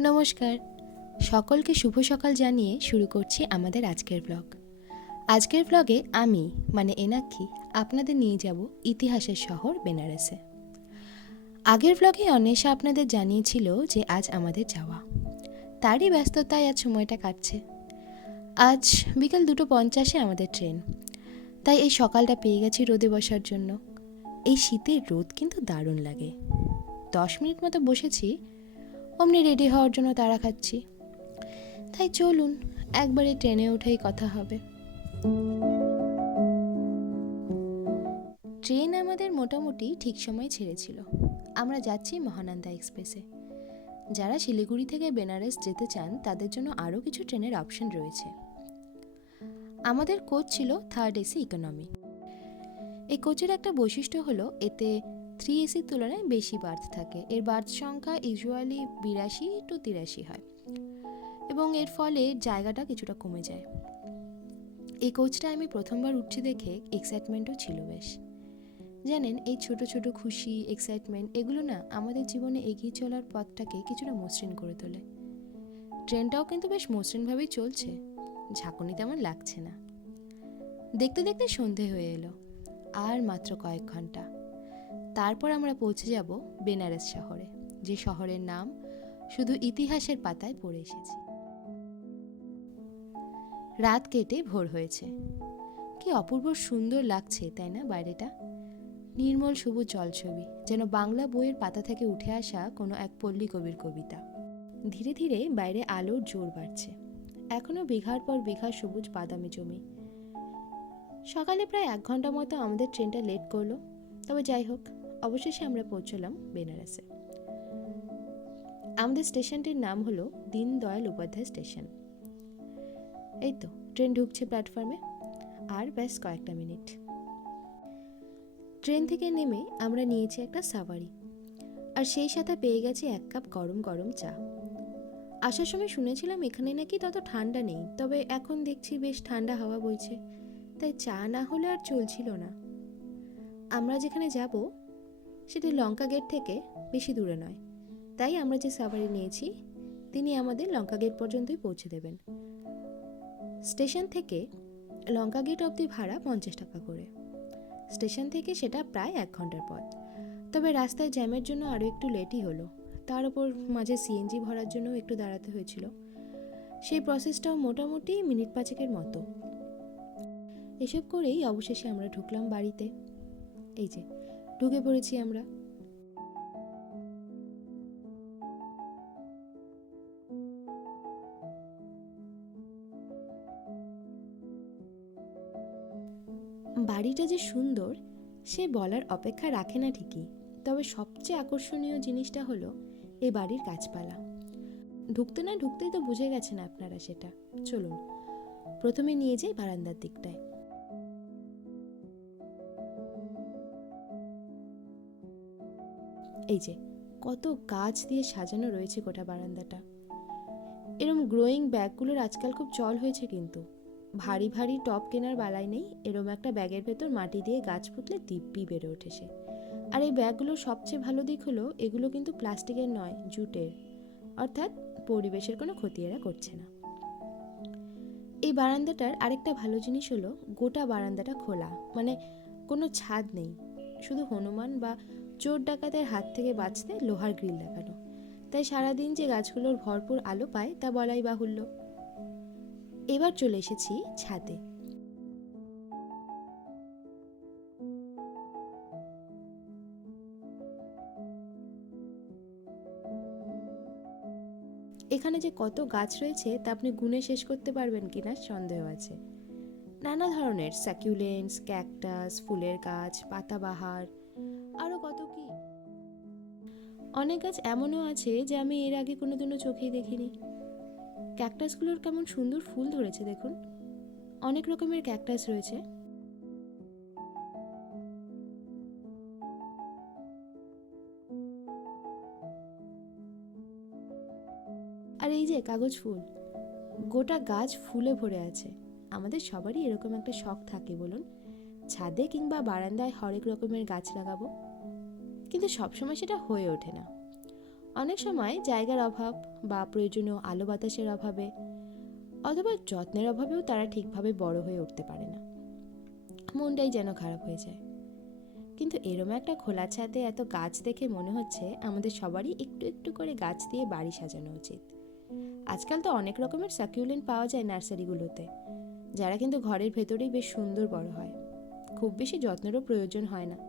নমস্কার। সকলকে শুভ সকাল জানিয়ে শুরু করছি আমাদের আজকের ব্লগ আজকের ব্লগে আমি মানে এনাক্ষী, আপনাদের নিয়ে যাব ইতিহাসের শহর বেনারসে। আগের ব্লগে অন্বেষা আপনাদের জানিয়েছিল যে আজ আমাদের যাওয়া। তারই ব্যস্ততায় আজ সময়টা কাটছে। আজ বিকাল দুটো পঞ্চাশে আমাদের ট্রেন। তাই এই সকালটা পেয়ে গেছি রোদে বসার জন্য। এই শীতের রোদ কিন্তু দারুণ লাগে। দশ মিনিট মতো বসেছি অমনি রেডি হওয়ার জন্য তাড়া খাচ্ছি। তাই চলুন, একবারে ট্রেনে উঠেই কথা হবে। ট্রেন আমাদের মোটামুটি ঠিক সময় ছেড়েছিল। আমরা যাচ্ছি মহানন্দা এক্সপ্রেসে। যারা শিলিগুড়ি থেকে বেনারস যেতে চান, তাদের জন্য আরও কিছু ট্রেনের অপশন রয়েছে। আমাদের কোচ ছিল থার্ড এসি ইকোনমি। এই কোচের একটা বৈশিষ্ট্য হলো, এতে থ্রি এসির তুলনায় বেশি বার্থ থাকে। এর বার্থ সংখ্যা ইউজুয়ালি বিরাশি টু তিরাশি হয় এবং এর ফলে জায়গাটা কিছুটা কমে যায়। এই কোচটা আমি প্রথমবার উঠছি দেখে এক্সাইটমেন্টও ছিল বেশ। জানেন, এই ছোট ছোট খুশি এক্সাইটমেন্ট এগুলো না আমাদের জীবনে এগিয়ে চলার পথটাকে কিছুটা মসৃণ করে তোলে। ট্রেনটাও কিন্তু বেশ মসৃণভাবেই চলছে। ঝাঁকুনি তেমন লাগছে না। দেখতে দেখতে সন্ধে হয়ে এলো, আর মাত্র কয়েক ঘণ্টা। তারপর আমরা পৌঁছে যাব বেনারস শহরে, যে শহরের নাম শুধু ইতিহাসের পাতায় পড়ে এসেছি। রাত কেটে ভোর হয়েছে। কি অপূর্ব সুন্দর লাগছে, তাই না বাইরেটা? নির্মল সবুজ জলছবি, যেন বাংলা বইয়ের পাতা থেকে উঠে আসা কোনো এক পল্লী কবির কবিতা। ধীরে ধীরে বাইরে আলোর জোর বাড়ছে। এখনও বিঘার পর বিঘা সবুজ বাদামি জমি। সকালে প্রায় এক ঘণ্টা মতো আমাদের ট্রেনটা লেট করল, তবে যাই হোক অবশেষে আমরা পৌঁছলাম বেনারসে। আমাদের স্টেশনটির নাম হলো দীনদয়াল উপাধ্যায় স্টেশন। এই তো, ট্রেন ঢুকছে প্ল্যাটফর্মে, আর ব্যাস কয়েকটা মিনিট। ট্রেন থেকে নেমে আমরা নিয়েছি একটা সাওয়ারি, আর সেই সাথে পেয়ে গেছি এক কাপ গরম গরম চা। আসার সময় শুনেছিলাম এখানে নাকি তত ঠান্ডা নেই, তবে এখন দেখছি বেশ ঠান্ডা হাওয়া বইছে, তাই চা না হলে আর চলছিল না। আমরা যেখানে যাব সেটি লঙ্কা গেট থেকে বেশি দূরে নয়। তাই আমরা যে সাফারি নিয়েছি, তিনি আমাদের লঙ্কা গেট পর্যন্তই পৌঁছে দেবেন। স্টেশন থেকে লঙ্কা গেট অবধি ভাড়া পঞ্চাশ টাকা করে। স্টেশন থেকে সেটা প্রায় এক ঘণ্টার পথ। তবে রাস্তায় জ্যামের জন্য আরও একটু লেটই হলো। তার উপর মাঝে সিএনজি ভরার জন্য একটু দাঁড়াতে হয়েছিল। সেই প্রসেসটাও মোটামুটি মিনিট পাঁচেকের মতো। এসব করেই অবশেষে আমরা ঢুকলাম বাড়িতে। এই যে ঢুকে পড়েছি আমরা। বাড়িটা যে সুন্দর, সে বলার অপেক্ষা রাখে না ঠিকই। তবে সবচেয়ে আকর্ষণীয় জিনিসটা হলো এই বাড়ির গাছপালা। ঢুকতে না ঢুকতেই তো বুঝে গেছেন আপনারা সেটা। চলুন, প্রথমে নিয়ে যাই বারান্দার দিকটায়। এই যে, কত গাছ দিয়ে সাজানো রয়েছে গোটা বারান্দাটা। এরম গ্রোয়িং ব্যাগগুলোর আজকাল খুব চল হয়েছে কিন্তু। ভারী ভারী টপ কেনার বেলায় নেই, এরম একটা ব্যাগের ভেতর মাটি দিয়ে গাছ পুতলে দিব্যি বেড়ে উঠেছে আর এই ব্যাগগুলোর সবচেয়ে ভালো দিক হলো, এগুলো কিন্তু প্লাস্টিকের নয়, জুটের। অর্থাৎ পরিবেশের কোনো ক্ষতি এরা করছে না। এই বারান্দাটার আরেকটা ভালো জিনিস হলো, গোটা বারান্দাটা খোলা। মানে কোনো ছাদ নেই। শুধু হনুমান বা চোর ডাকাতের হাত থেকে বাঁচতে লোহার গ্রিল লাগানো তাই সারাদিন যে গাছগুলোর ভরপুর আলো পায় তা বলাই বাহুল্য। এবার চলে এসেছি ছাদে। এখানে যে কত গাছ রয়েছে তা আপনি গুনে শেষ করতে পারবেন কিনা সন্দেহ আছে। নানা ধরনের স্যাকুলেন্টস ক্যাকটাস ফুলের গাছ পাতাবাহার আরও কত কি? অনেক গাছ এমনও আছে যে আমি এর আগে কোনোদিনও চোখেই দেখিনি। ক্যাকটাসগুলোর কেমন সুন্দর ফুল ধরেছে, দেখুন। অনেক রকমের ক্যাকটাস রয়েছে। আর এই যে কাগজ ফুল, গোটা গাছ ফুলে ভরে আছে। আমাদের সবারই এরকম একটা শখ থাকে, বলুন। ছাদে কিংবা বারান্দায় হরেক রকমের গাছ লাগাবো। কিন্তু সবসময় সেটা হয়ে ওঠে না। অনেক সময় জায়গার অভাব বা প্রয়োজনীয় আলো বাতাসের অভাবে অথবা যত্নের অভাবেও তারা ঠিকভাবে বড় হয়ে উঠতে পারে না। মনটাই যেন খারাপ হয়ে যায়। কিন্তু এরম একটা খোলা ছাদে এত গাছ দেখে মনে হচ্ছে আমাদের সবারই একটু একটু করে গাছ দিয়ে বাড়ি সাজানো উচিত। আজকাল তো অনেক রকমের সাকিউলেন্ট পাওয়া যায় নার্সারিগুলোতে, যারা কিন্তু ঘরের ভেতরেই বেশ সুন্দর বড় হয়। খুব বেশি যত্নেরও প্রয়োজন হয় না।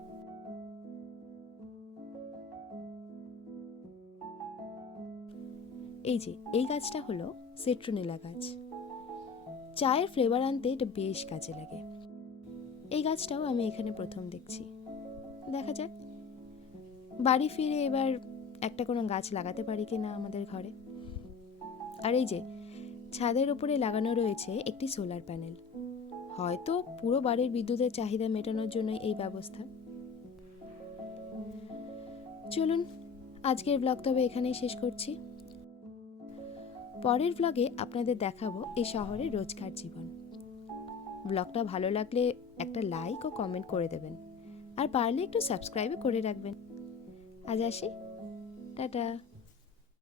এই যে, এই গাছটা হলো সেট্রোনেলা গাছ। চায়ের ফ্লেভার আনতে এটা বেশ কাজে লাগে। এই গাছটাও আমি এখানে প্রথম দেখছি। দেখা যাক। বাড়ি ফিরে এবার একটা কোনো গাছ লাগাতে পারি কি না আমাদের ঘরে। আর এই যে, ছাদের ওপরে লাগানো রয়েছে একটি সোলার প্যানেল। হয়তো পুরো বাড়ির বিদ্যুতের চাহিদা মেটানোর জন্য এই ব্যবস্থা। চলুন, আজকের ব্লগ তবে এখানেই শেষ করছি। পরের ব্লগে আপনাদের দেখাবো এই শহরের রোজকার জীবন। ব্লগটা ভালো লাগলে একটা লাইক ও কমেন্ট করে দেবেন। আর পারলে একটু সাবস্ক্রাইবও করে রাখবেন। আজ আসি। টাটা।